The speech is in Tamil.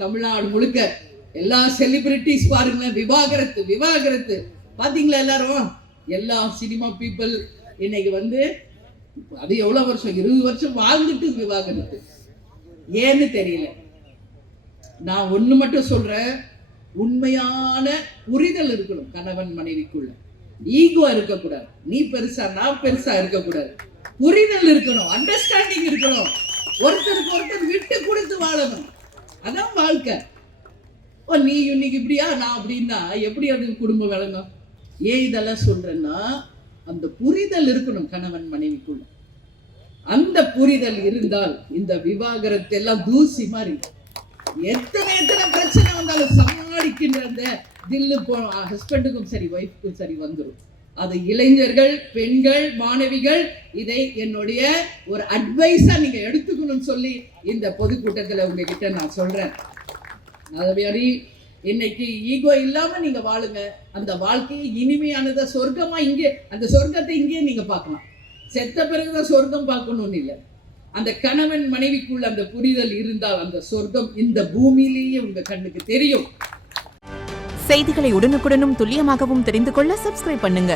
தமிழ்நாடு முழுக்க எல்லா செலிபிரிட்டிஸ் பாருங்க, விவாகரத்து விவாகரத்து பாத்தீங்களா? எல்லாரும் எல்லா சினிமா பீப்புள் இன்னைக்கு அது எவ்வளவு வருஷம், 20 வருஷம் வாழ்ந்துட்டு விவாகரத்து. ஏன்னு தெரியல. நான் ஒண்ணு மட்டும் சொல்றேன், உண்மையான புரிதல் இருக்கணும் கணவன் மனைவிக்குள்ள. ஈகோ இருக்கக்கூடாது, நீ பெருசா நான் பெருசா இருக்கக்கூடாது. புரிதல் இருக்கணும், அண்டர்ஸ்டாண்டிங் இருக்கணும், ஒருத்தருக்கு ஒருத்தர் விட்டு கொடுத்து வாழணும். அதான் வாழ்க்கை. நீ இன்னைக்கு இப்படியா நான் அப்படின்னா எப்படி அது குடும்பம் விளங்கும்? ஏன் இதெல்லாம் சொல்றேன்னா, அந்த புரிதல் இருக்கணும் கணவன் மனைவிக்குள்ள. அந்த புரிதல் இருந்தால் இந்த விவாகரத்து எல்லாம் தூசி மாதிரி. எத்தனை பிரச்சனை வந்தாலும் சமாளிக்கின்ற அந்த தில்லு ஹஸ்பண்டுக்கும் சரி ஒய்ஃபுக்கும் சரி வந்துடும். அது இளைஞர்கள், பெண்கள், மாணவிகள் இதை என்னுடைய ஒரு அட்வைஸா நீங்க எடுத்துக்கணும்னு சொல்லி இந்த பொதுக்கூட்டத்தில் உங்ககிட்ட நான் சொல்றேன். அதே இன்னைக்கு ஈகோ இல்லாம நீங்க வாழுங்க. அந்த வாழ்க்கையை இனிமையானதை சொர்க்கமா இங்கே, அந்த சொர்க்கத்தை இங்கே நீங்க பார்க்கலாம். செத்த பிறகுதான் சொர்க்கம் பார்க்கணும்னு இல்லை. அந்த கணவன் மனைவிக்குள்ள அந்த புரிதல் இருந்தால் அந்த சொர்க்கம் இந்த பூமியிலேயே உங்க கண்ணுக்கு தெரியும். செய்திகளை உடனுக்குடனும் துல்லியமாகவும் தெரிந்து கொள்ள சப்ஸ்கிரைப் பண்ணுங்க.